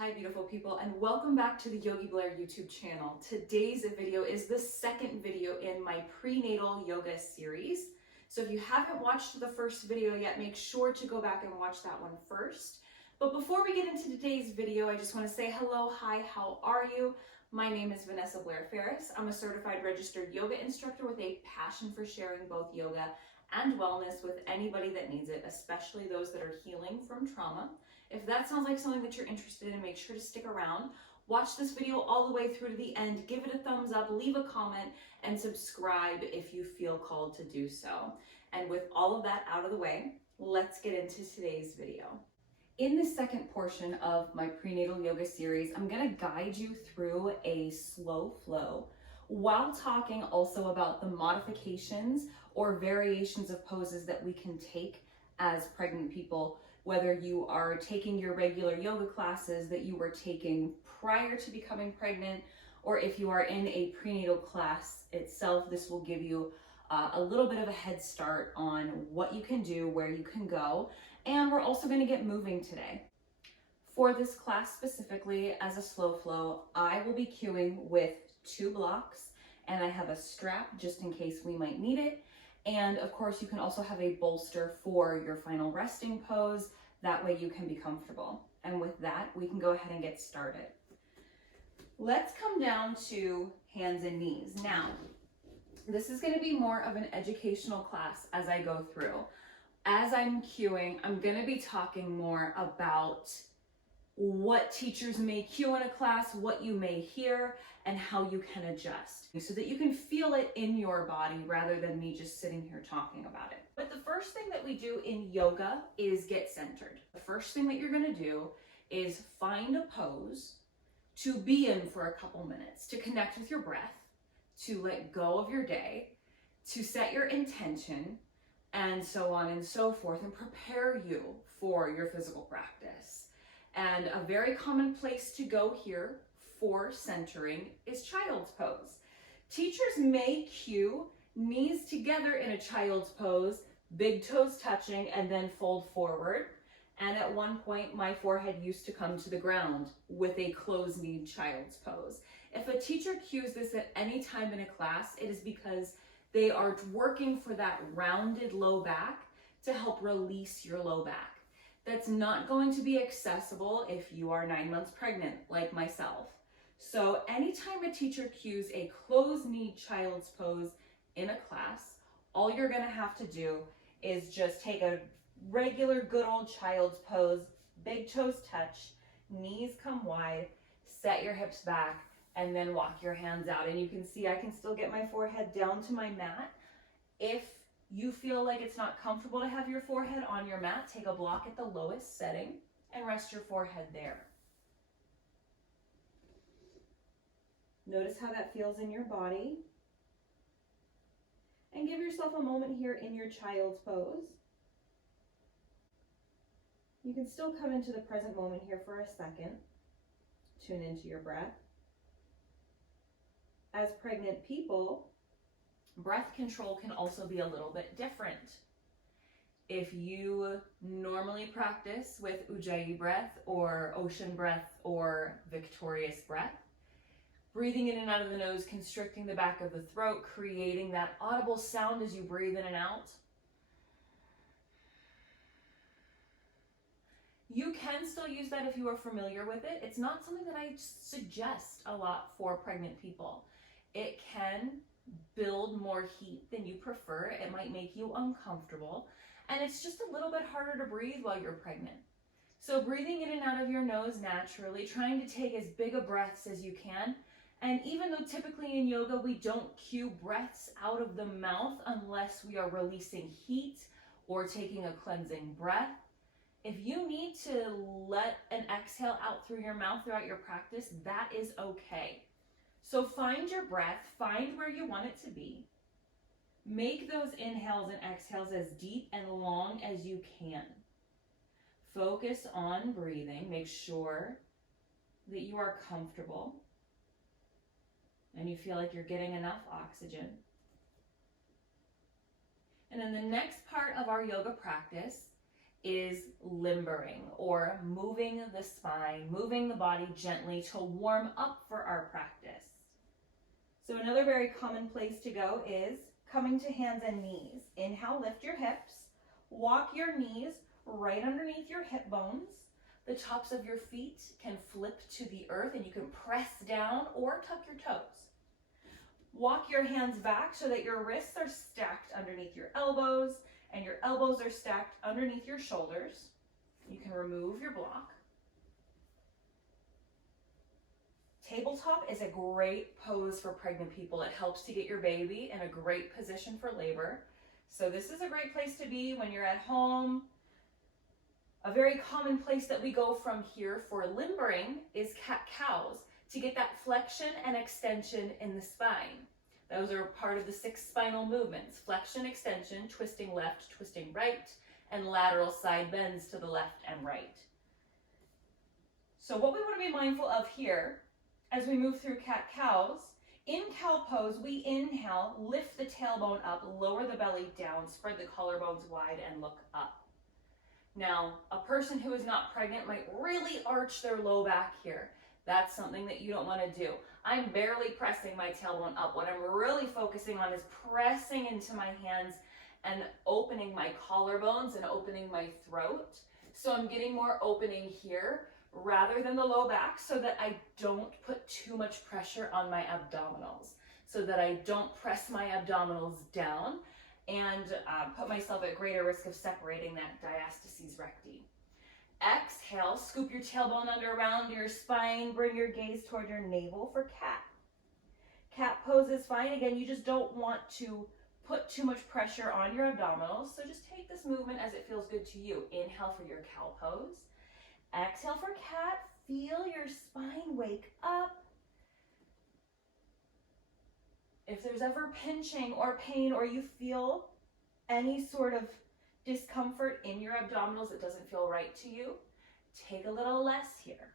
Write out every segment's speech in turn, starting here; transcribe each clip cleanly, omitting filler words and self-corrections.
Hi beautiful people, and welcome back to the Yogi Blair YouTube channel. Today's video is the second video in my prenatal yoga series. So if you haven't watched the first video yet, make sure to go back and watch that one first. But before we get into today's video, I just want to say hello, hi, how are you? My name is Vinyasa Blair. I'm a certified registered yoga instructor with a passion for sharing both yoga and wellness with anybody that needs it, especially those that are healing from trauma. If that sounds like something that you're interested in, make sure to stick around. Watch this video all the way through to the end, give it a thumbs up, leave a comment, and subscribe if you feel called to do so. And with all of that out of the way, let's get into today's video. In the second portion of my prenatal yoga series, I'm going to guide you through a slow flow while talking also about the modifications or variations of poses that we can take as pregnant people, whether you are taking your regular yoga classes that you were taking prior to becoming pregnant, or if you are in a prenatal class itself. This will give you a little bit of a head start on what you can do, where you can go, and we're also going to get moving today. For this class specifically, as a slow flow, I will be cueing with 2 blocks, and I have a strap just in case we might need it. And of course, you can also have a bolster for your final resting pose. That way you can be comfortable. And with that, we can go ahead and get started. Let's come down to hands and knees. Now, this is going to be more of an educational class as I go through. As I'm cueing, I'm going to be talking more about what teachers may cue in a class, what you may hear, and how you can adjust so that you can feel it in your body rather than me just sitting here talking about it. But the first thing that we do in yoga is get centered. The first thing that you're going to do is find a pose to be in for a couple minutes, to connect with your breath, to let go of your day, to set your intention, and so on and so forth, and prepare you for your physical practice. And a very common place to go here for centering is child's pose. Teachers may cue knees together in a child's pose, big toes touching, and then fold forward. And at one point, my forehead used to come to the ground with a closed-kneed child's pose. If a teacher cues this at any time in a class, it is because they are working for that rounded low back to help release your low back. That's not going to be accessible if you are 9 months pregnant, like myself. So anytime a teacher cues a closed-kneed child's pose in a class, all you're going to have to do is just take a regular good old child's pose, big toes touch, knees come wide, set your hips back, and then walk your hands out. And you can see I can still get my forehead down to my mat. If you feel like it's not comfortable to have your forehead on your mat, take a block at the lowest setting and rest your forehead there. Notice how that feels in your body. And give yourself a moment here in your child's pose. You can still come into the present moment here for a second. Tune into your breath. As pregnant people, breath control can also be a little bit different. If you normally practice with Ujjayi breath or ocean breath or victorious breath, breathing in and out of the nose, constricting the back of the throat, creating that audible sound as you breathe in and out, you can still use that if you are familiar with it. It's not something that I suggest a lot for pregnant people. It can build more heat than you prefer. It might make you uncomfortable, and it's just a little bit harder to breathe while you're pregnant. So breathing in and out of your nose naturally, trying to take as big a breaths as you can. And even though typically in yoga we don't cue breaths out of the mouth unless we are releasing heat or taking a cleansing breath, if you need to let an exhale out through your mouth throughout your practice, that is okay. So find your breath, find where you want it to be. Make those inhales and exhales as deep and long as you can. Focus on breathing. Make sure that you are comfortable and you feel like you're getting enough oxygen. And then the next part of our yoga practice is limbering, or moving the spine, moving the body gently to warm up for our practice. So another very common place to go is coming to hands and knees. Inhale, lift your hips, walk your knees right underneath your hip bones. The tops of your feet can flip to the earth and you can press down or tuck your toes. Walk your hands back so that your wrists are stacked underneath your elbows and your elbows are stacked underneath your shoulders. You can remove your block. Tabletop is a great pose for pregnant people. It helps to get your baby in a great position for labor. So this is a great place to be when you're at home. A very common place that we go from here for limbering is cat-cows to get that flexion and extension in the spine. Those are part of the 6 spinal movements: flexion, extension, twisting left, twisting right, and lateral side bends to the left and right. So what we want to be mindful of here as we move through cat-cows, in cow pose, we inhale, lift the tailbone up, lower the belly down, spread the collarbones wide, and look up. Now, a person who is not pregnant might really arch their low back here. That's something that you don't want to do. I'm barely pressing my tailbone up. What I'm really focusing on is pressing into my hands and opening my collarbones and opening my throat. So I'm getting more opening here rather than the low back, so that I don't put too much pressure on my abdominals, so that I don't press my abdominals down and put myself at greater risk of separating that diastases recti. Exhale, scoop your tailbone under around your spine, bring your gaze toward your navel for cat. Cat pose is fine. Again, you just don't want to put too much pressure on your abdominals, so just take this movement as it feels good to you. Inhale for your cow pose. Exhale for cat. Feel your spine wake up. If there's ever pinching or pain, or you feel any sort of discomfort in your abdominals that doesn't feel right to you, take a little less here.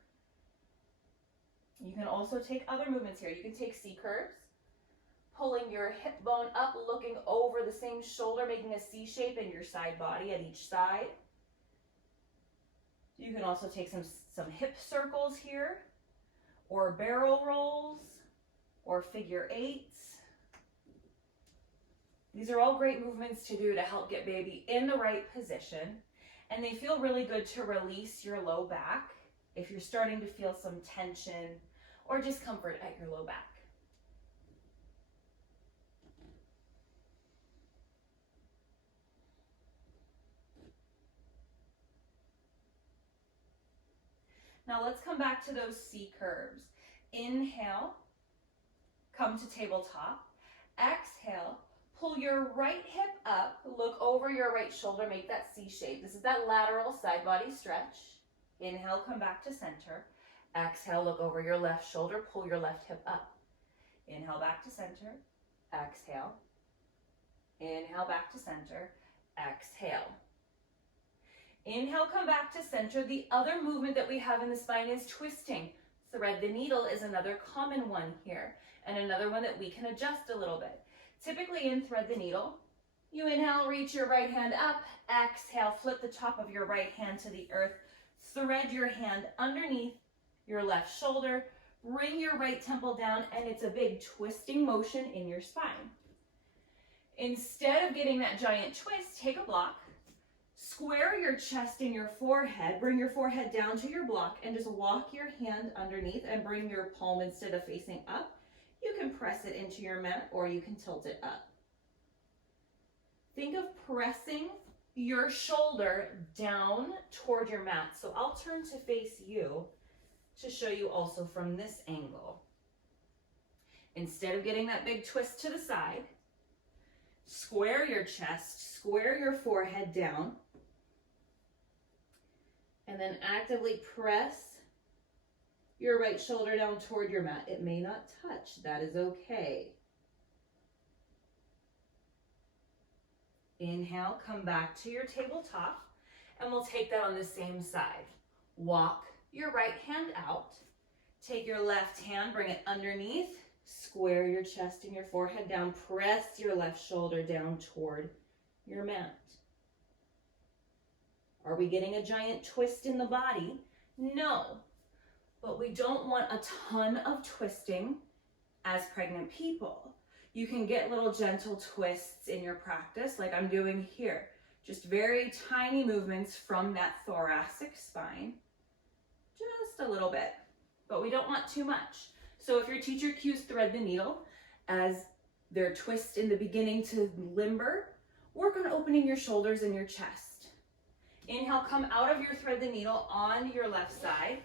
You can also take other movements here. You can take C curves, pulling your hip bone up, looking over the same shoulder, making a C shape in your side body at each side. You can also take some hip circles here, or barrel rolls, or figure eights. These are all great movements to do to help get baby in the right position, and they feel really good to release your low back if you're starting to feel some tension or discomfort at your low back. Now let's come back to those C curves. Inhale, come to tabletop. Exhale, pull your right hip up, look over your right shoulder, make that C shape. This is that lateral side body stretch. Inhale, come back to center. Exhale, look over your left shoulder, pull your left hip up. Inhale, back to center. Exhale. Inhale, back to center. Exhale. Inhale, come back to center. The other movement that we have in the spine is twisting. Thread the needle is another common one here, and another one that we can adjust a little bit. Typically in thread the needle, you inhale, reach your right hand up. Exhale, flip the top of your right hand to the earth. Thread your hand underneath your left shoulder. Bring your right temple down, and it's a big twisting motion in your spine. Instead of getting that giant twist, take a block. Square your chest and your forehead. Bring your forehead down to your block and just walk your hand underneath and bring your palm, instead of facing up, you can press it into your mat or you can tilt it up. Think of pressing your shoulder down toward your mat. So I'll turn to face you to show you also from this angle. Instead of getting that big twist to the side, square your chest, square your forehead down, and then actively press your right shoulder down toward your mat. It may not touch, that is okay. Inhale, come back to your tabletop, and we'll take that on the same side. Walk your right hand out, take your left hand, bring it underneath, square your chest and your forehead down, press your left shoulder down toward your mat. Are we getting a giant twist in the body? No, but we don't want a ton of twisting as pregnant people. You can get little gentle twists in your practice like I'm doing here. Just very tiny movements from that thoracic spine. Just a little bit, but we don't want too much. So if your teacher cues thread the needle as their twist in the beginning to limber, work on opening your shoulders and your chest. Inhale, come out of your thread the needle on your left side.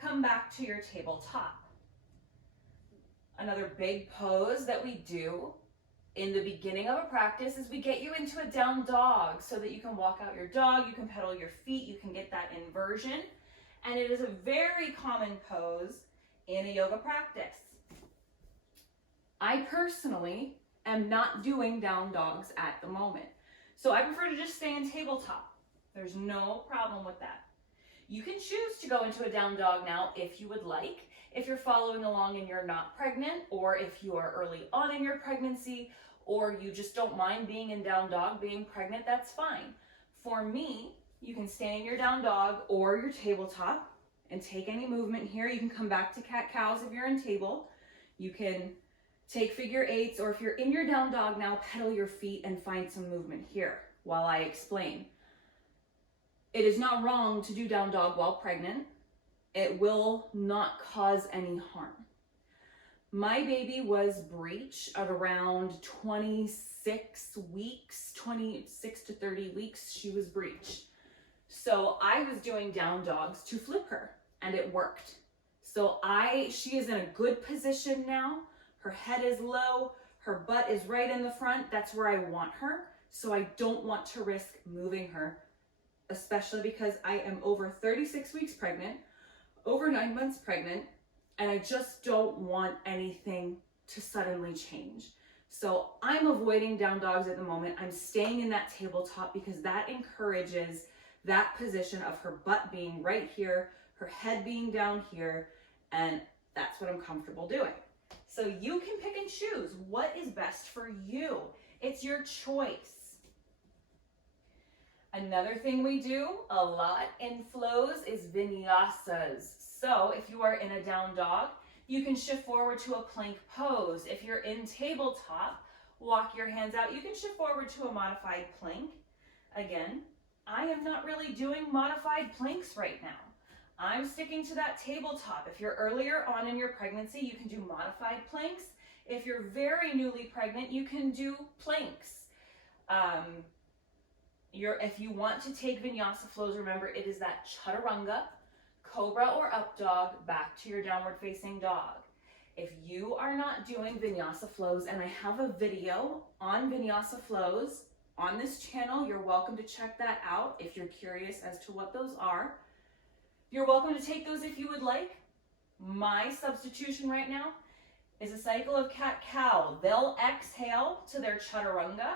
Come back to your tabletop. Another big pose that we do in the beginning of a practice is we get you into a down dog so that you can walk out your dog, you can pedal your feet, you can get that inversion. And it is a very common pose in a yoga practice. I personally am not doing down dogs at the moment. So I prefer to just stay in tabletop. There's no problem with that. You can choose to go into a down dog now if you would like, if you're following along and you're not pregnant, or if you are early on in your pregnancy, or you just don't mind being in down dog, being pregnant, that's fine. For me, you can stay in your down dog or your tabletop and take any movement here. You can come back to cat-cows if you're in table. You can take figure eights, or if you're in your down dog now, pedal your feet and find some movement here while I explain. It is not wrong to do down dog while pregnant. It will not cause any harm. My baby was breech at around 26 weeks, 26 to 30 weeks, she was breech. So I was doing down dogs to flip her, and it worked. So she is in a good position now. Her head is low, her butt is right in the front. That's where I want her. So I don't want to risk moving her, especially because I am over 36 weeks pregnant, over 9 months pregnant, and I just don't want anything to suddenly change. So I'm avoiding down dogs at the moment. I'm staying in that tabletop because that encourages that position of her butt being right here, her head being down here, and that's what I'm comfortable doing. So you can pick and choose what is best for you. It's your choice. Another thing we do a lot in flows is vinyasas. So if you are in a down dog, you can shift forward to a plank pose. If you're in tabletop, walk your hands out. You can shift forward to a modified plank. Again, I am not really doing modified planks right now. I'm sticking to that tabletop. If you're earlier on in your pregnancy, you can do modified planks. If you're very newly pregnant, you can do planks. If you want to take Vinyasa Flows, remember it is that chaturanga, cobra or up dog, back to your downward facing dog. If you are not doing Vinyasa Flows, and I have a video on Vinyasa Flows on this channel, you're welcome to check that out if you're curious as to what those are. You're welcome to take those if you would like. My substitution right now is a cycle of cat-cow. They'll exhale to their chaturanga.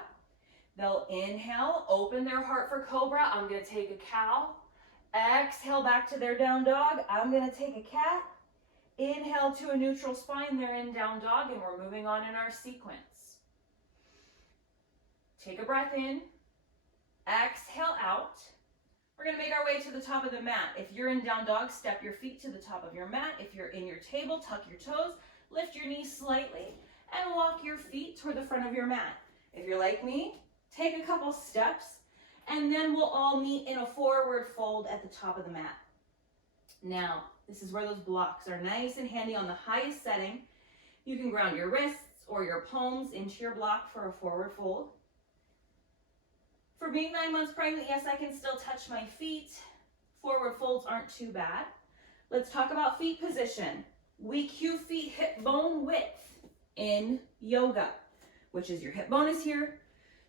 They'll inhale, open their heart for cobra. I'm going to take a cow. Exhale back to their down dog. I'm going to take a cat. Inhale to a neutral spine. They're in down dog, and we're moving on in our sequence. Take a breath in. Exhale out. We're going to make our way to the top of the mat. If you're in down dog, step your feet to the top of your mat. If you're in your table, tuck your toes, lift your knees slightly, and walk your feet toward the front of your mat. If you're like me, take a couple steps, and then we'll all meet in a forward fold at the top of the mat. Now, this is where those blocks are nice and handy on the highest setting. You can ground your wrists or your palms into your block for a forward fold. For being 9 months pregnant, yes, I can still touch my feet. Forward folds aren't too bad. Let's talk about feet position. We cue feet hip bone width in yoga, which is your hip bone is here.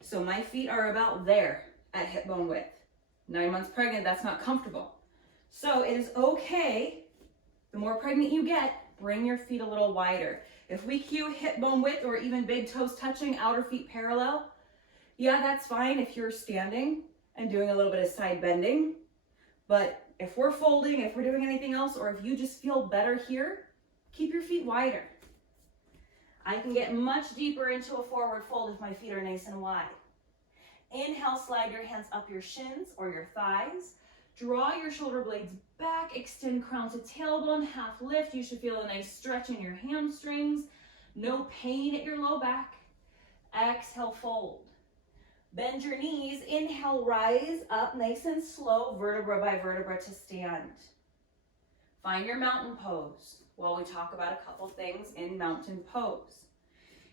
So my feet are about there at hip bone width. 9 months pregnant, that's not comfortable. So it is okay, the more pregnant you get, bring your feet a little wider. If we cue hip bone width or even big toes touching, outer feet parallel, yeah, that's fine if you're standing and doing a little bit of side bending. But if we're folding, if we're doing anything else, or if you just feel better here, keep your feet wider. I can get much deeper into a forward fold if my feet are nice and wide. Inhale, slide your hands up your shins or your thighs. Draw your shoulder blades back, extend crown to tailbone, half lift. You should feel a nice stretch in your hamstrings. No pain at your low back. Exhale, fold. Bend your knees. Inhale, rise up nice and slow, vertebra by vertebra to stand. Find your mountain pose while we talk about a couple things in mountain pose.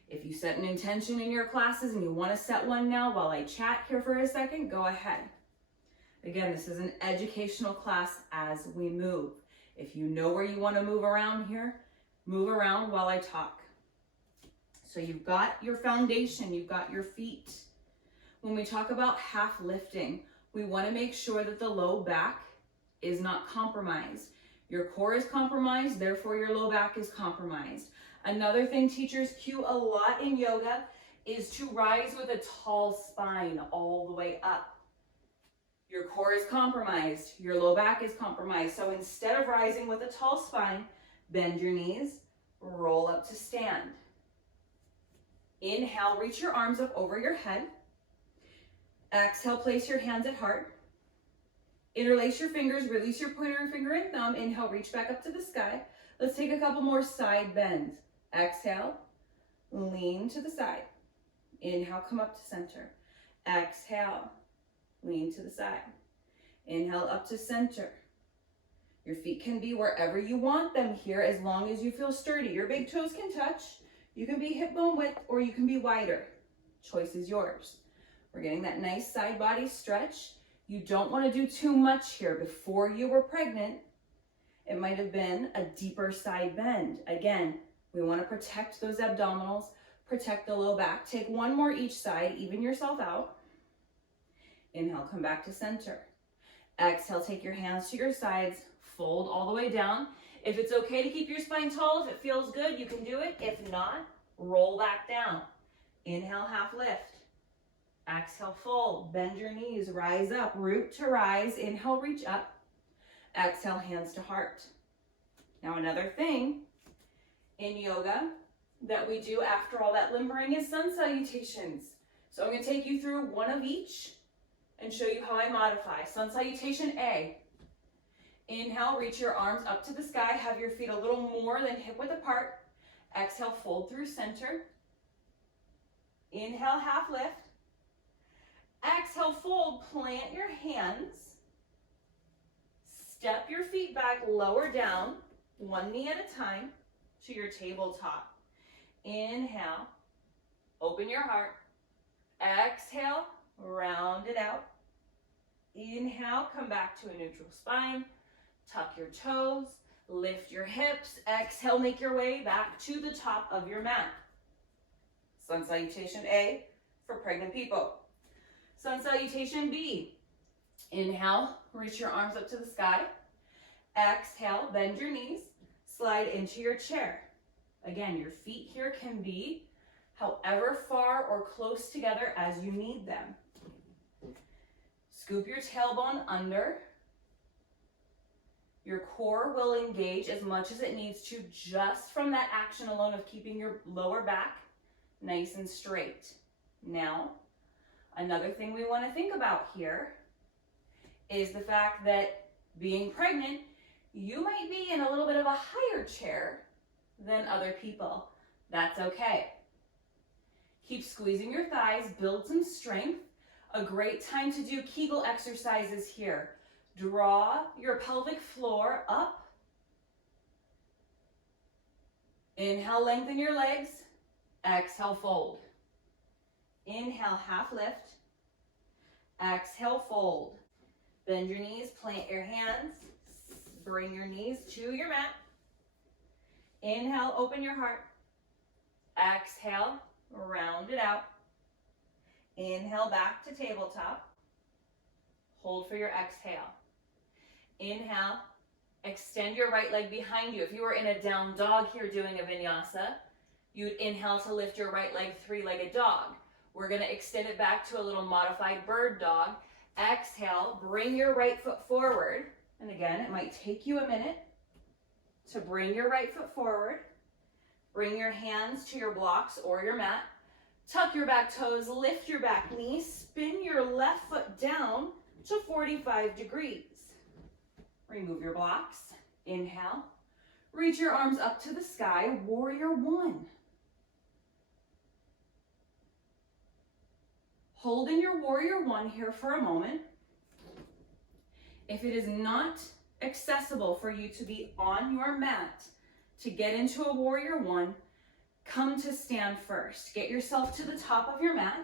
If you set an intention in your classes and you want to set one now while I chat here for a second, go ahead. Again, this is an educational class as we move. If you know where you want to move around here, move around while I talk. So you've got your foundation, you've got your feet. When we talk about half lifting, we want to make sure that the low back is not compromised. Your core is compromised, therefore your low back is compromised. Another thing teachers cue a lot in yoga is to rise with a tall spine all the way up. Your core is compromised, your low back is compromised. So instead of rising with a tall spine, bend your knees, roll up to stand. Inhale, reach your arms up over your head. Exhale, place your hands at heart. Interlace your fingers, release your pointer finger and thumb. Inhale, reach back up to the sky. Let's take a couple more side bends. Exhale, lean to the side. Inhale, come up to center. Exhale, lean to the side. Inhale, up to center. Your feet can be wherever you want them here as long as you feel sturdy. Your big toes can touch. You can be hip bone width or you can be wider. Choice is yours. We're getting that nice side body stretch. You don't want to do too much here. Before you were pregnant, it might have been a deeper side bend. Again, we want to protect those abdominals, protect the low back. Take one more each side, even yourself out. Inhale, come back to center. Exhale, take your hands to your sides, fold all the way down. If it's okay to keep your spine tall, if it feels good, you can do it. If not, roll back down. Inhale, half lift. Exhale, fold, bend your knees, rise up, root to rise. Inhale, reach up. Exhale, hands to heart. Now another thing in yoga that we do after all that limbering is sun salutations. So I'm going to take you through one of each and show you how I modify. Sun salutation A. Inhale, reach your arms up to the sky. Have your feet a little more than hip width apart. Exhale, fold through center. Inhale, half lift. Exhale, fold, plant your hands. Step your feet back, lower down, one knee at a time to your tabletop. Inhale, open your heart. Exhale, round it out. Inhale, come back to a neutral spine. Tuck your toes, lift your hips. Exhale, make your way back to the top of your mat. Sun salutation A for pregnant people. Sun salutation B. Inhale, reach your arms up to the sky. Exhale, bend your knees, slide into your chair. Again, your feet here can be however far or close together as you need them. Scoop your tailbone under. Your core will engage as much as it needs to just from that action alone of keeping your lower back nice and straight. Now, another thing we want to think about here is the fact that being pregnant, you might be in a little bit of a higher chair than other people. That's okay. Keep squeezing your thighs, build some strength. A great time to do Kegel exercises here. Draw your pelvic floor up. Inhale, lengthen your legs. Exhale, fold. Inhale, half lift. Exhale, fold. Bend your knees, plant your hands. Bring your knees to your mat. Inhale, open your heart. Exhale, round it out. Inhale, back to tabletop. Hold for your exhale. Inhale, extend your right leg behind you. If you were in a down dog here doing a vinyasa, you'd inhale to lift your right leg, three-legged dog. We're going to extend it back to a little modified bird dog. Exhale, bring your right foot forward. And again, it might take you a minute to bring your right foot forward. Bring your hands to your blocks or your mat. Tuck your back toes, lift your back knee, spin your left foot down to 45 degrees. Remove your blocks. Inhale. Reach your arms up to the sky, warrior one. Hold in your warrior one here for a moment. If it is not accessible for you to be on your mat to get into a warrior one, come to stand first. Get yourself to the top of your mat,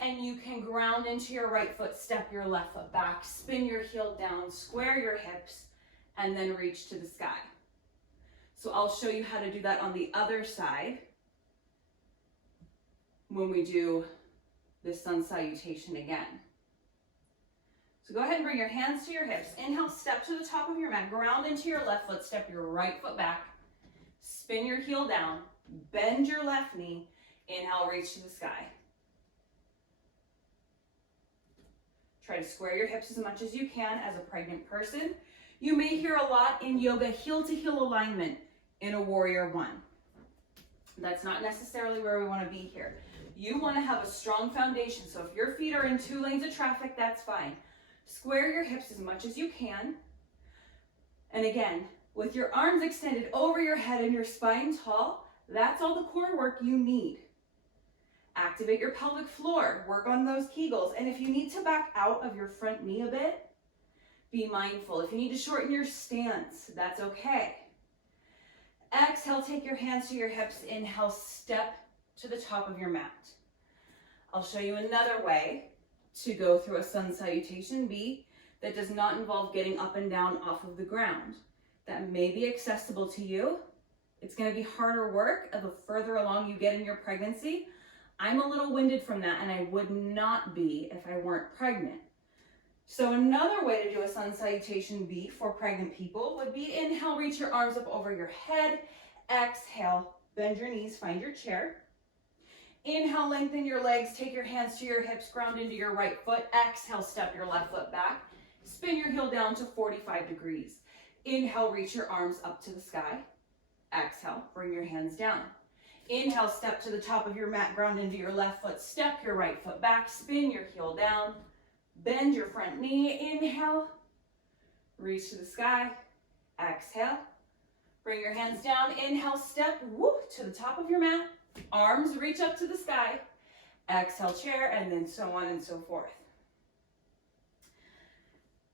and you can ground into your right foot, step your left foot back, spin your heel down, square your hips, and then reach to the sky. So I'll show you how to do that on the other side when we do this sun salutation again. So go ahead and bring your hands to your hips. Inhale, step to the top of your mat, ground into your left foot, step your right foot back, spin your heel down, bend your left knee, inhale, reach to the sky. Try to square your hips as much as you can as a pregnant person. You may hear a lot in yoga, heel to heel alignment in a warrior one. That's not necessarily where we want to be here. You want to have a strong foundation. So if your feet are in 2 lanes of traffic, that's fine. Square your hips as much as you can. And again, with your arms extended over your head and your spine tall, that's all the core work you need. Activate your pelvic floor, work on those Kegels. And if you need to back out of your front knee a bit, be mindful. If you need to shorten your stance, that's okay. Exhale, take your hands to your hips. Inhale, step to the top of your mat. I'll show you another way to go through a sun salutation B that does not involve getting up and down off of the ground. That may be accessible to you. It's going to be harder work the further along you get in your pregnancy. I'm a little winded from that, and I would not be if I weren't pregnant. So another way to do a sun salutation B for pregnant people would be inhale, reach your arms up over your head. Exhale, bend your knees, find your chair. Inhale, lengthen your legs, take your hands to your hips, ground into your right foot. Exhale, step your left foot back. Spin your heel down to 45 degrees. Inhale, reach your arms up to the sky. Exhale, bring your hands down. Inhale, step to the top of your mat, ground into your left foot, step your right foot back, spin your heel down, bend your front knee. Inhale, reach to the sky. Exhale, bring your hands down. Inhale, step to the top of your mat. Arms reach up to the sky. Exhale, chair, and then so on and so forth.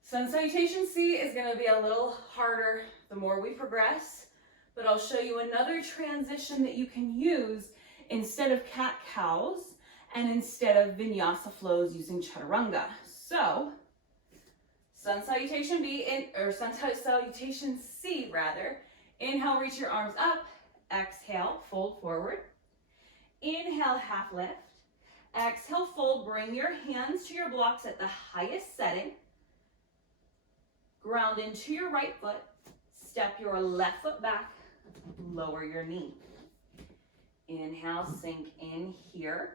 Sun salutation C is going to be a little harder the more we progress, but I'll show you another transition that you can use instead of cat-cows and instead of Vinyasa Flows using chaturanga. So, sun salutation sun salutation C rather. Inhale, reach your arms up. Exhale, fold forward. Inhale, half lift. Exhale, fold. Bring your hands to your blocks at the highest setting. Ground into your right foot. Step your left foot back. Lower your knee. Inhale, sink in here.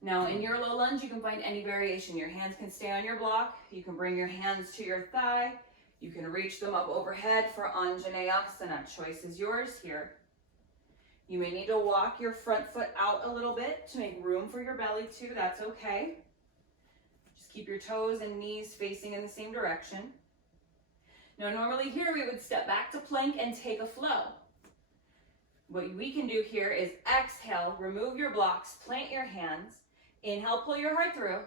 Now in your low lunge, you can find any variation. Your hands can stay on your block. You can bring your hands to your thigh. You can reach them up overhead for Anjaneyasana. Choice is yours here. You may need to walk your front foot out a little bit to make room for your belly too. That's okay. Just keep your toes and knees facing in the same direction. Now normally here we would step back to plank and take a flow. What we can do here is exhale, remove your blocks, plant your hands. Inhale, pull your heart through.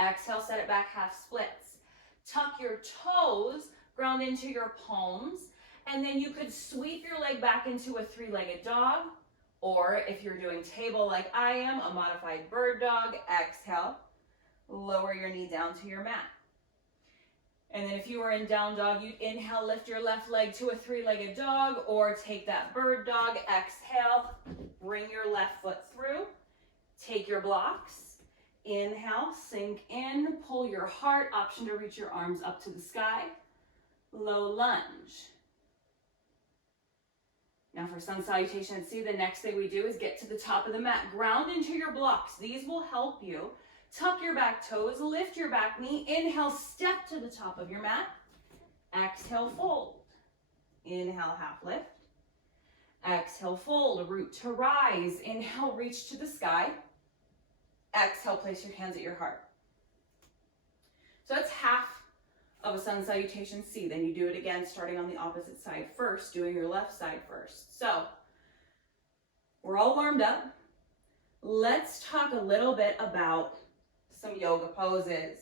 Exhale, set it back, half splits. Tuck your toes, ground into your palms, and then you could sweep your leg back into a 3-legged dog, or if you're doing table like I am, a modified bird dog. Exhale, lower your knee down to your mat. And then if you were in down dog, you'd inhale, lift your left leg to a 3-legged dog, or take that bird dog. Exhale, bring your left foot through, take your blocks. Inhale, sink in, pull your heart, option to reach your arms up to the sky. Low lunge. Now for sun salutation C, the next thing we do is get to the top of the mat. Ground into your blocks. These will help you. Tuck your back toes, lift your back knee. Inhale, step to the top of your mat. Exhale, fold. Inhale, half lift. Exhale, fold, root to rise. Inhale, reach to the sky. Exhale, place your hands at your heart. So that's half of a sun salutation C. Then you do it again, starting on the opposite side first, doing your left side first. So we're all warmed up. Let's talk a little bit about some yoga poses.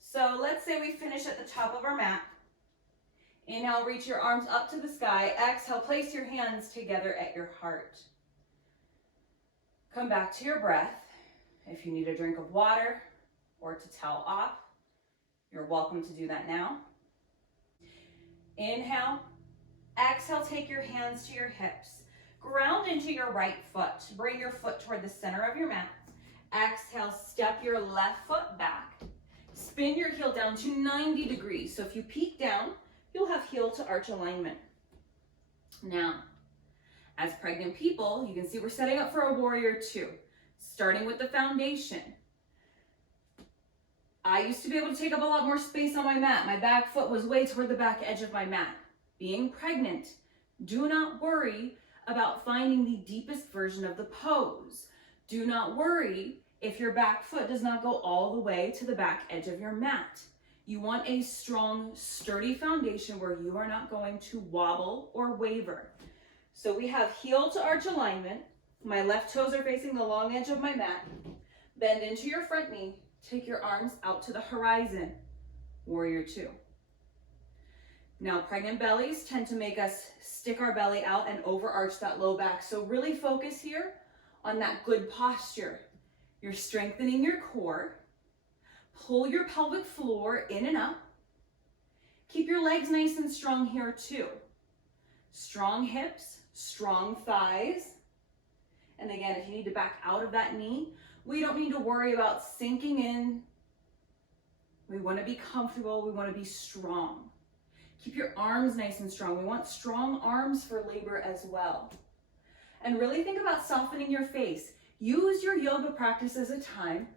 So let's say we finish at the top of our mat. Inhale, reach your arms up to the sky. Exhale, place your hands together at your heart. Come back to your breath. If you need a drink of water or to towel off, you're welcome to do that now. Inhale. Exhale, take your hands to your hips. Ground into your right foot. Bring your foot toward the center of your mat. Exhale, step your left foot back. Spin your heel down to 90 degrees. So if you peek down, you'll have heel to arch alignment. Now, as pregnant people, you can see we're setting up for a warrior two, starting with the foundation. I used to be able to take up a lot more space on my mat. My back foot was way toward the back edge of my mat. Being pregnant, do not worry about finding the deepest version of the pose. Do not worry if your back foot does not go all the way to the back edge of your mat. You want a strong, sturdy foundation where you are not going to wobble or waver. So we have heel to arch alignment. My left toes are facing the long edge of my mat. Bend into your front knee. Take your arms out to the horizon. Warrior two. Now, pregnant bellies tend to make us stick our belly out and overarch that low back. So really focus here on that good posture. You're strengthening your core. Pull your pelvic floor in and up. Keep your legs nice and strong here too. Strong hips, strong thighs. And again, if you need to back out of that knee, we don't need to worry about sinking in. We want to be comfortable. We want to be strong. Keep your arms nice and strong. We want strong arms for labor as well. And really think about softening your face. Use your yoga practice as a time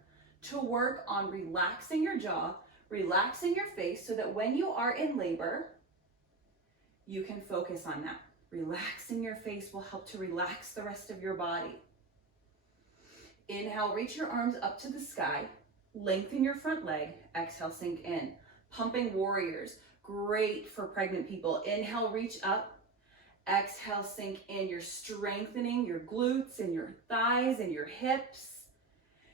to work on relaxing your jaw, relaxing your face, so that when you are in labor, you can focus on that. Relaxing your face will help to relax the rest of your body. Inhale, reach your arms up to the sky. Lengthen your front leg. Exhale, sink in. Pumping warriors, great for pregnant people. Inhale, reach up. Exhale, sink in. You're strengthening your glutes and your thighs and your hips.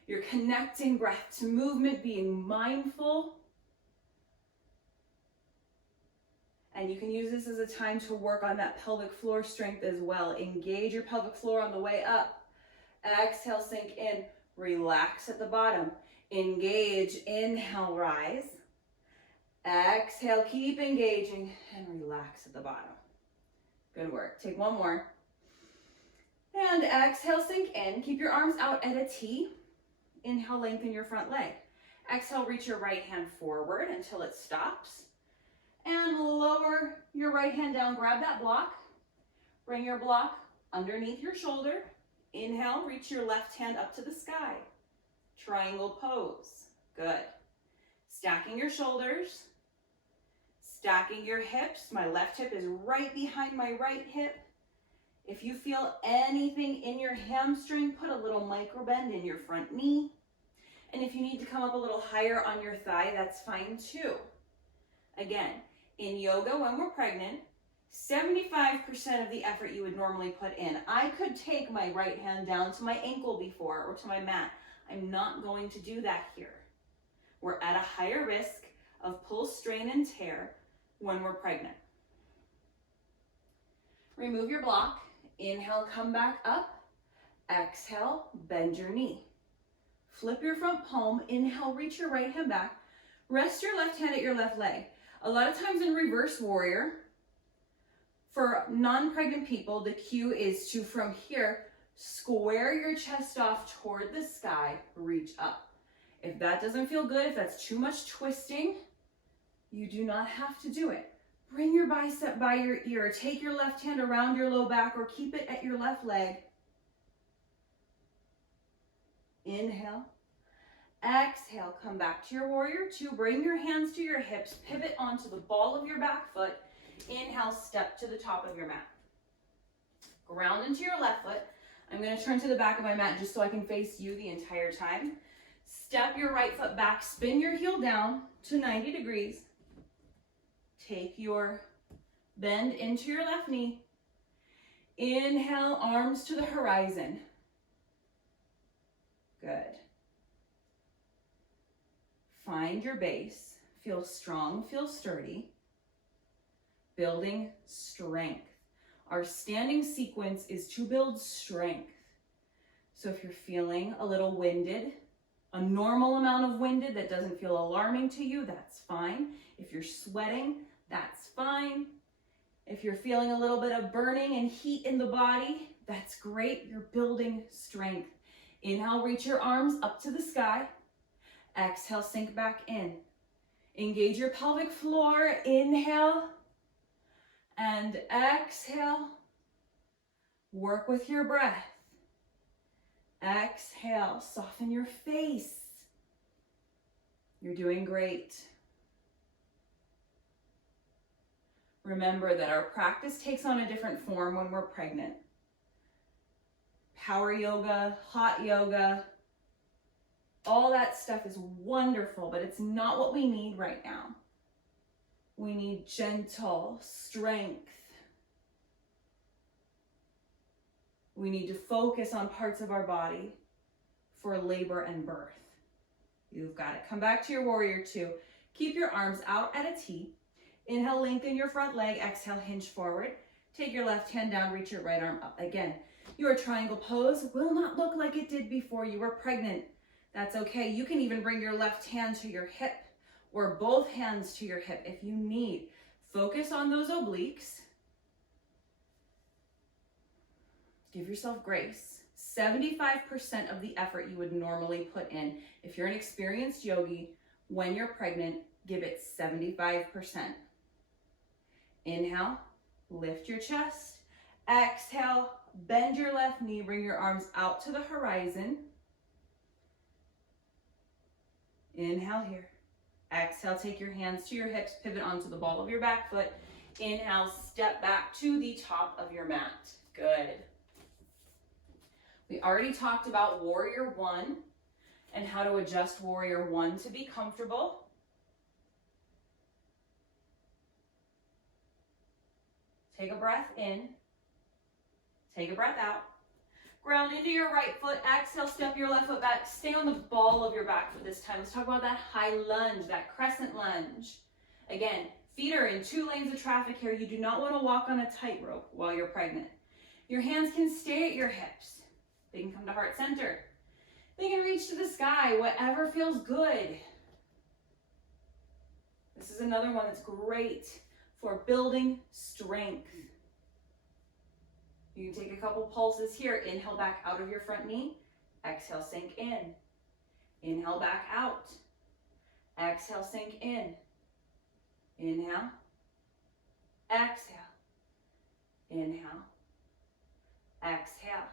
You're connecting breath to movement, being mindful. And you can use this as a time to work on that pelvic floor strength as well. Engage your pelvic floor on the way up. Exhale, sink in. Relax at the bottom. Engage. Inhale, rise. Exhale, keep engaging and relax at the bottom. Good work. Take one more. And exhale, sink in. Keep your arms out at a T. Inhale, lengthen your front leg. Exhale, reach your right hand forward until it stops. And lower your right hand down. Grab that block. Bring your block underneath your shoulder. Inhale, reach your left hand up to the sky. Triangle pose. Good. Stacking your shoulders. Stacking your hips. My left hip is right behind my right hip. If you feel anything in your hamstring, put a little micro bend in your front knee. And if you need to come up a little higher on your thigh, that's fine too. Again, in yoga when we're pregnant, 75% of the effort you would normally put in. I could take my right hand down to my ankle before or to my mat. I'm not going to do that here. We're at a higher risk of pull, strain, and tear when we're pregnant. Remove your block. Inhale, come back up. Exhale, bend your knee. Flip your front palm. Inhale, reach your right hand back. Rest your left hand at your left leg. A lot of times in reverse warrior, for non-pregnant people, the cue is to, from here, square your chest off toward the sky, reach up. If that doesn't feel good, if that's too much twisting, you do not have to do it. Bring your bicep by your ear. Take your left hand around your low back or keep it at your left leg. Inhale. Exhale, come back to your warrior two. Bring your hands to your hips. Pivot onto the ball of your back foot. Inhale, step to the top of your mat. Ground into your left foot. I'm going to turn to the back of my mat just so I can face you the entire time. Step your right foot back, spin your heel down to 90 degrees. Take your bend into your left knee. Inhale, arms to the horizon. Good. Find your base. Feel strong, feel sturdy. Building strength. Our standing sequence is to build strength. So if you're feeling a little winded, a normal amount of winded that doesn't feel alarming to you, that's fine. If you're sweating, that's fine. If you're feeling a little bit of burning and heat in the body, that's great. You're building strength. Inhale, reach your arms up to the sky. Exhale, sink back in. Engage your pelvic floor. Inhale and exhale. Work with your breath. Exhale, soften your face. You're doing great. Remember that our practice takes on a different form when we're pregnant. Power yoga, hot yoga, all that stuff is wonderful, but it's not what we need right now. We need gentle strength. We need to focus on parts of our body for labor and birth. You've got it. Come back to your warrior two. Keep your arms out at a T. Inhale, lengthen your front leg. Exhale, hinge forward. Take your left hand down, reach your right arm up. Again, your triangle pose will not look like it did before you were pregnant. That's okay. You can even bring your left hand to your hip or both hands to your hip if you need. Focus on those obliques. Give yourself grace. 75% of the effort you would normally put in. If you're an experienced yogi, when you're pregnant, give it 75%. Inhale, lift your chest. Exhale, bend your left knee, bring your arms out to the horizon. Inhale here. Exhale, take your hands to your hips, pivot onto the ball of your back foot. Inhale, step back to the top of your mat. Good. We already talked about warrior one and how to adjust warrior one to be comfortable. Take a breath in. Take a breath out. Ground into your right foot. Exhale, step your left foot back. Stay on the ball of your back foot this time. Let's talk about that high lunge, that crescent lunge. Again, feet are in 2 lanes of traffic here. You do not want to walk on a tightrope while you're pregnant. Your hands can stay at your hips. They can come to heart center. They can reach to the sky, whatever feels good. This is another one that's great for building strength. You can take a couple pulses here. Inhale back out of your front knee. Exhale, sink in. Inhale back out. Exhale, sink in. Inhale. Exhale. Inhale. Exhale.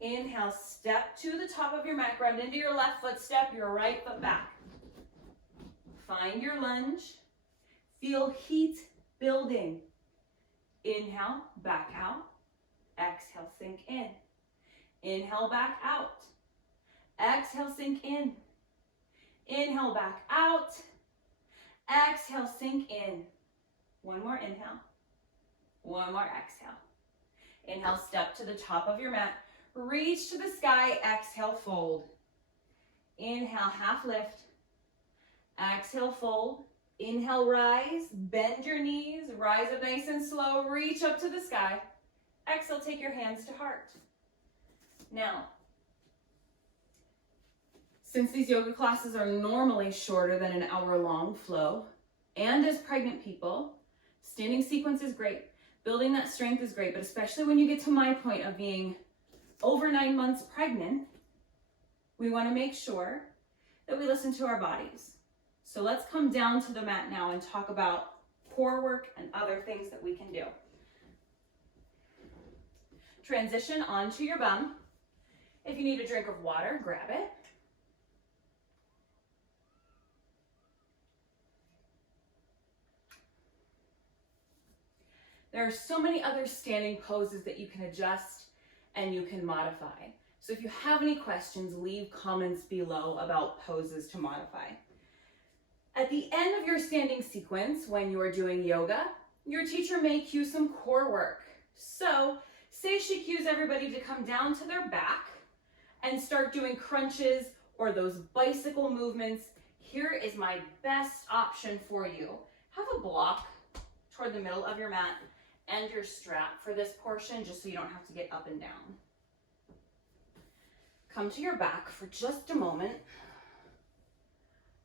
Inhale, step to the top of your mat. Ground into your left foot. Step your right foot back. Find your lunge. Feel heat building. Inhale, back out. Exhale, sink in. Inhale, back out. Exhale, sink in. Inhale, back out. Exhale, sink in. One more inhale. One more exhale. Inhale, step to the top of your mat. Reach to the sky. Exhale, fold. Inhale, half lift. Exhale, fold. Inhale, rise. Bend your knees. Rise up nice and slow. Reach up to the sky. Exhale, take your hands to heart. Now, since these yoga classes are normally shorter than an hour-long flow, and as pregnant people, standing sequence is great. Building that strength is great, but especially when you get to my point of being over 9 months pregnant, we want to make sure that we listen to our bodies. So let's come down to the mat now and talk about core work and other things that we can do. Transition onto your bum. If you need a drink of water, grab it. There are so many other standing poses that you can adjust and you can modify. So if you have any questions, leave comments below about poses to modify. At the end of your standing sequence, when you are doing yoga, your teacher may cue some core work. So say she cues everybody to come down to their back and start doing crunches or those bicycle movements. Here is my best option for you. Have a block toward the middle of your mat and your strap for this portion, just so you don't have to get up and down. Come to your back for just a moment.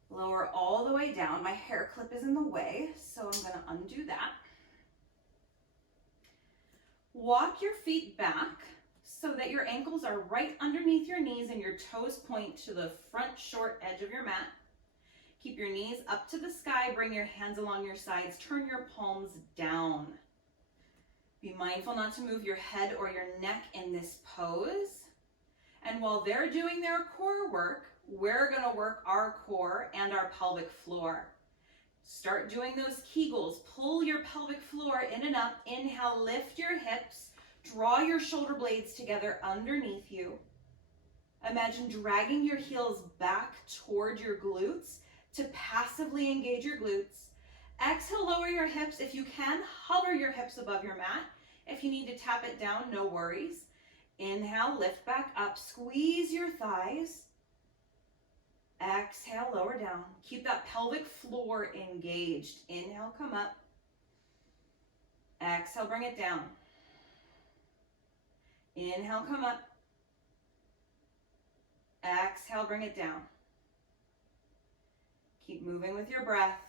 Lower all the way down. My hair clip is in the way, so I'm going to undo that. Walk your feet back so that your ankles are right underneath your knees and your toes point to the front short edge of your mat. Keep your knees up to the sky. Bring your hands along your sides. Turn your palms down. Be mindful not to move your head or your neck in this pose. And while they're doing their core work, we're going to work our core and our pelvic floor. Start doing those Kegels. Pull your pelvic floor in and up. Inhale, lift your hips. Draw your shoulder blades together underneath you. Imagine dragging your heels back toward your glutes to passively engage your glutes. Exhale, lower your hips. If you can, hover your hips above your mat. If you need to tap it down, no worries. Inhale, lift back up. Squeeze your thighs. Exhale, lower down. Keep that pelvic floor engaged. Inhale, come up. Exhale, bring it down. Inhale, come up. Exhale, bring it down. Keep moving with your breath.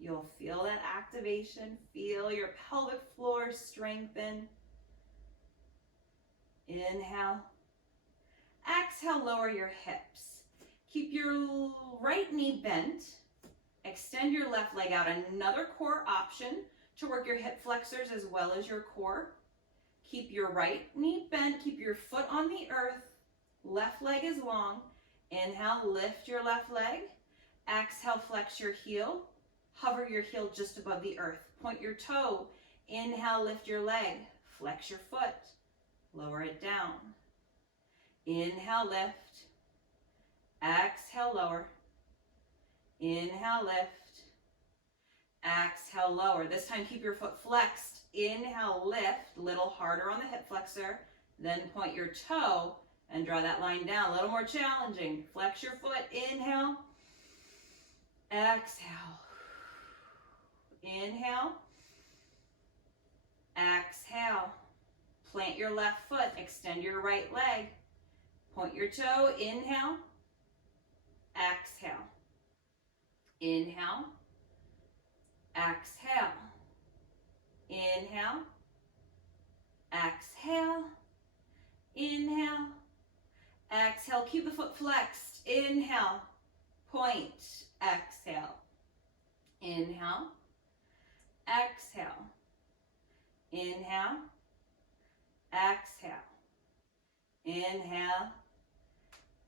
You'll feel that activation. Feel your pelvic floor strengthen. Inhale. Exhale, lower your hips. Keep your right knee bent. Extend your left leg out. Another core option to work your hip flexors as well as your core. Keep your right knee bent. Keep your foot on the earth. Left leg is long. Inhale, lift your left leg. Exhale, flex your heel. Hover your heel just above the earth. Point your toe. Inhale, lift your leg. Flex your foot. Lower it down. Inhale, lift. Exhale, lower. Inhale, lift. Exhale, lower. This time, keep your foot flexed. Inhale, lift. A little harder on the hip flexor. Then point your toe and draw that line down. A little more challenging. Flex your foot. Inhale. Exhale. Inhale. Exhale. Plant your left foot. Extend your right leg. Point your toe. Inhale. Exhale. Inhale. Exhale. Inhale. Exhale. Inhale. Exhale. Keep the foot flexed. Inhale. Point. Exhale. Inhale. Exhale. Inhale. Exhale. Inhale.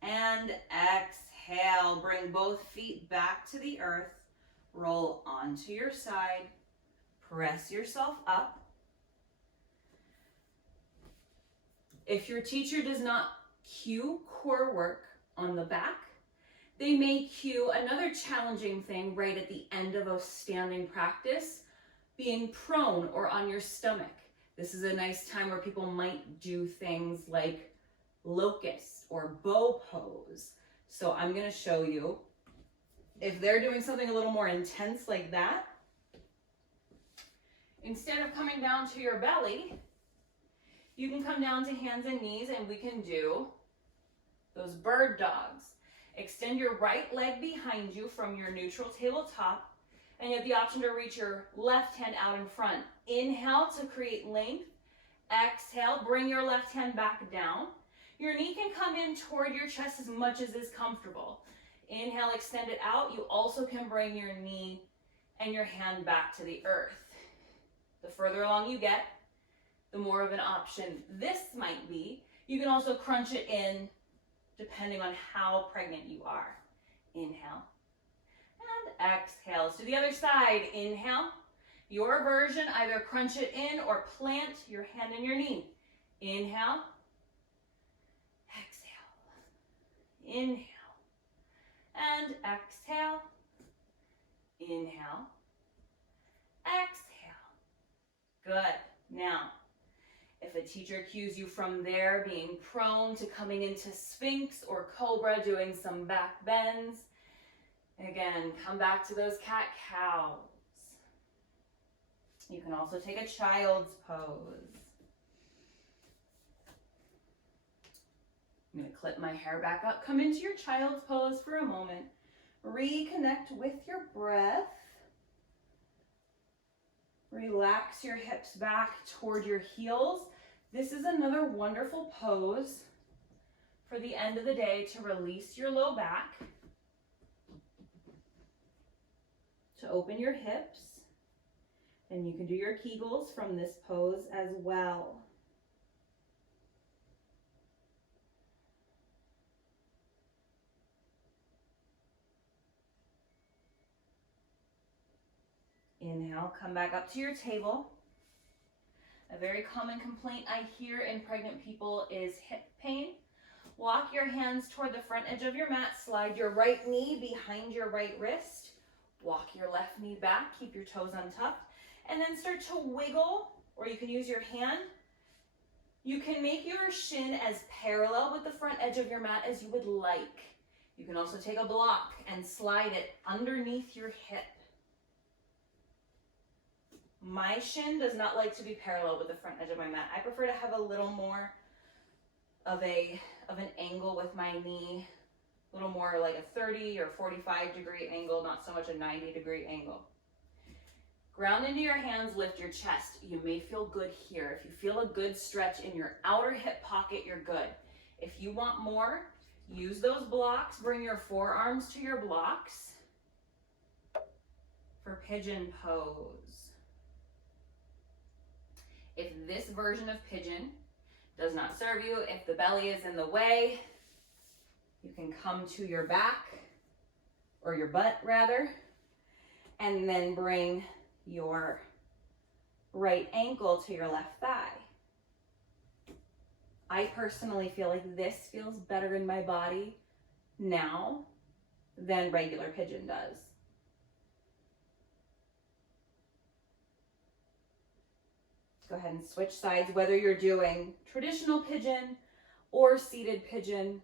And exhale. Bring both feet back to the earth. Roll onto your side. Press yourself up. If your teacher does not cue core work on the back, they may cue another challenging thing right at the end of a standing practice, being prone or on your stomach. This is a nice time where people might do things like locust or bow pose. So I'm going to show you. If they're doing something a little more intense like that, instead of coming down to your belly, you can come down to hands and knees and we can do those bird dogs. Extend your right leg behind you from your neutral tabletop, and you have the option to reach your left hand out in front. Inhale to create length. Exhale, bring your left hand back down. Your knee can come in toward your chest as much as is comfortable. Inhale, extend it out. You also can bring your knee and your hand back to the earth. The further along you get, the more of an option this might be. You can also crunch it in depending on how pregnant you are. Inhale and exhale. Let's do the other side. Inhale. Your version, either crunch it in or plant your hand in your knee. Inhale. Exhale. Inhale. And exhale. Inhale. Exhale. Good. Now, if a teacher cues you from there, being prone to coming into Sphinx or Cobra, doing some back bends, again, come back to those cat-cows. You can also take a child's pose. I'm going to clip my hair back up. Come into your child's pose for a moment. Reconnect with your breath. Relax your hips back toward your heels. This is another wonderful pose for the end of the day to release your low back, to open your hips, and you can do your Kegels from this pose as well. Inhale, come back up to your table. A very common complaint I hear in pregnant people is hip pain. Walk your hands toward the front edge of your mat. Slide your right knee behind your right wrist. Walk your left knee back. Keep your toes untucked. And then start to wiggle, or you can use your hand. You can make your shin as parallel with the front edge of your mat as you would like. You can also take a block and slide it underneath your hip. My shin does not like to be parallel with the front edge of my mat. I prefer to have a little more of an angle with my knee, a little more like a 30 or 45 degree angle, not so much a 90-degree angle. Ground into your hands, lift your chest. You may feel good here. If you feel a good stretch in your outer hip pocket, you're good. If you want more, use those blocks. Bring your forearms to your blocks for Pigeon Pose. If this version of pigeon does not serve you, if the belly is in the way, you can come to your back, or your butt rather, and then bring your right ankle to your left thigh. I personally feel like this feels better in my body now than regular pigeon does. Go ahead and switch sides, whether you're doing traditional pigeon or seated pigeon.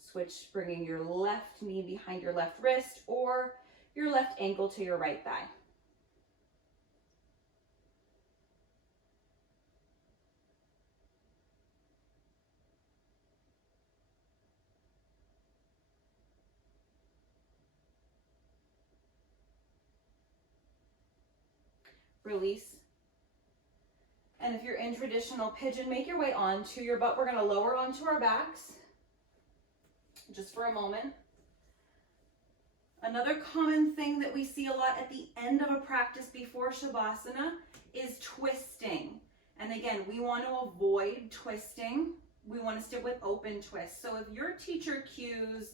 Switch, bringing your left knee behind your left wrist or your left ankle to your right thigh. Release. And if you're in traditional pigeon, make your way onto your butt. We're going to lower onto our backs just for a moment. Another common thing that we see a lot at the end of a practice before Shavasana is twisting. And again, we want to avoid twisting. We want to stick with open twists. So if your teacher cues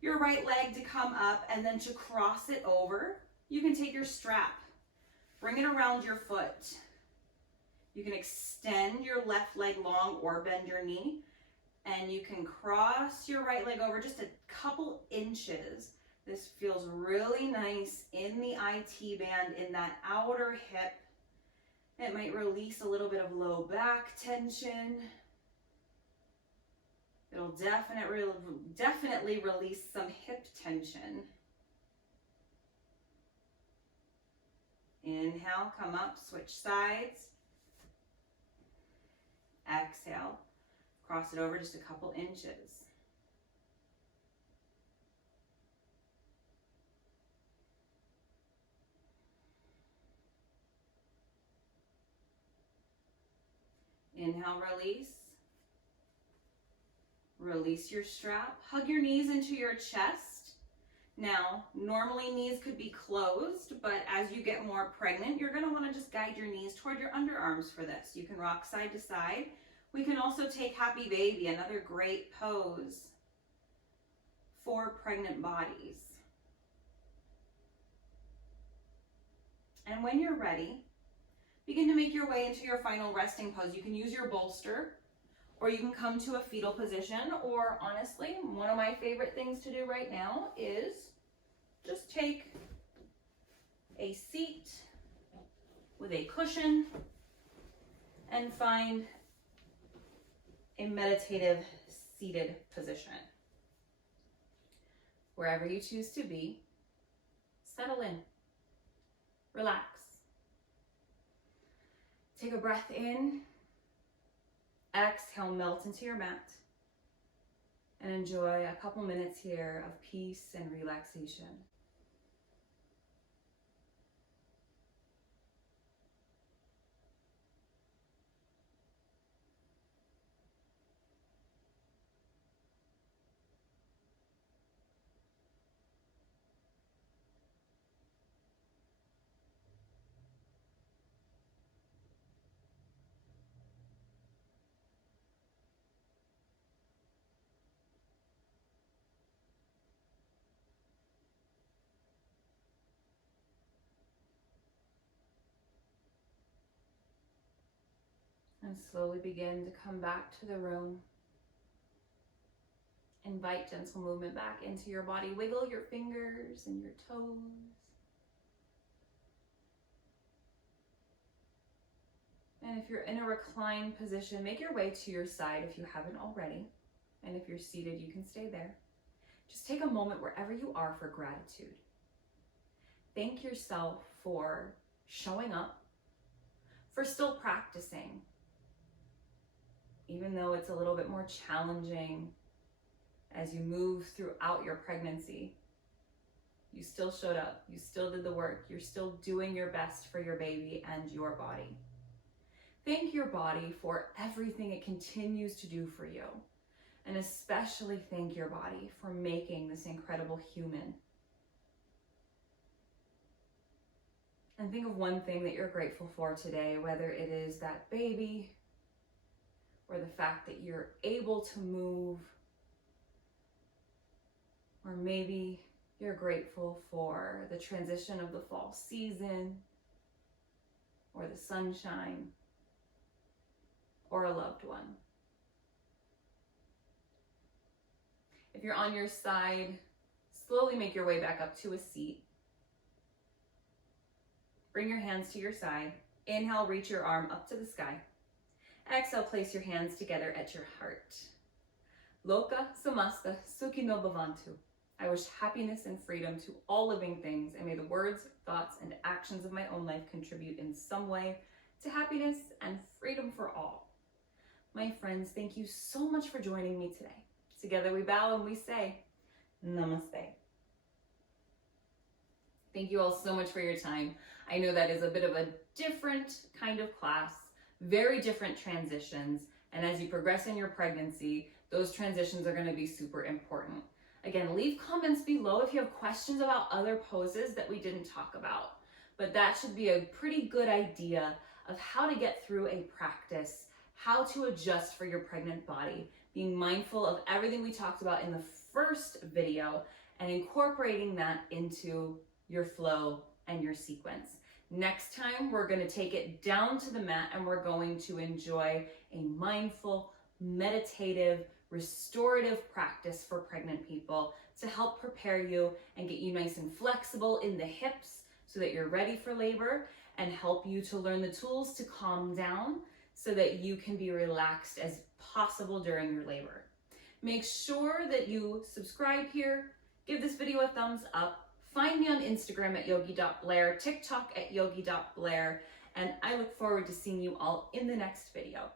your right leg to come up and then to cross it over, you can take your strap, bring it around your foot. You can extend your left leg long or bend your knee, and you can cross your right leg over just a couple inches. This feels really nice in the IT band, in that outer hip. It might release a little bit of low back tension. It'll definitely release some hip tension. Inhale, come up, switch sides. Exhale, cross it over just a couple inches. Inhale, release. Release your strap. Hug your knees into your chest. Now, normally knees could be closed, but as you get more pregnant, you're going to want to just guide your knees toward your underarms for this. You can rock side to side. We can also take Happy Baby, another great pose for pregnant bodies. And when you're ready, begin to make your way into your final resting pose. You can use your bolster, or you can come to a fetal position, or honestly, one of my favorite things to do right now is just take a seat with a cushion and find a meditative seated position. Wherever you choose to be, settle in, relax. Take a breath in, exhale, melt into your mat, and enjoy a couple minutes here of peace and relaxation. And slowly begin to come back to the room. Invite gentle movement back into your body. Wiggle your fingers and your toes. And if you're in a reclined position, make your way to your side if you haven't already. And if you're seated, you can stay there. Just take a moment wherever you are for gratitude. Thank yourself for showing up, for still practicing, even though it's a little bit more challenging as you move throughout your pregnancy. You still showed up, you still did the work, you're still doing your best for your baby and your body. Thank your body for everything it continues to do for you, and especially thank your body for making this incredible human. And think of one thing that you're grateful for today, whether it is that baby, or the fact that you're able to move, or maybe you're grateful for the transition of the fall season, or the sunshine, or a loved one. If you're on your side, slowly make your way back up to a seat. Bring your hands to your side. Inhale, reach your arm up to the sky. Exhale, place your hands together at your heart. Loka samasta sukhi no bhavantu. I wish happiness and freedom to all living things, and may the words, thoughts, and actions of my own life contribute in some way to happiness and freedom for all. My friends, thank you so much for joining me today. Together we bow and we say, Namaste. Thank you all so much for your time. I know that is a bit of a different kind of class, very different transitions, and as you progress in your pregnancy, those transitions are going to be super important. Again, leave comments below if you have questions about other poses that we didn't talk about, but that should be a pretty good idea of how to get through a practice, how to adjust for your pregnant body, being mindful of everything we talked about in the first video and incorporating that into your flow and your sequence. Next time, we're going to take it down to the mat and we're going to enjoy a mindful, meditative, restorative practice for pregnant people to help prepare you and get you nice and flexible in the hips so that you're ready for labor, and help you to learn the tools to calm down so that you can be relaxed as possible during your labor. Make sure that you subscribe here, give this video a thumbs up, find me on Instagram at yogi.blair, TikTok at yogi.blair, and I look forward to seeing you all in the next video.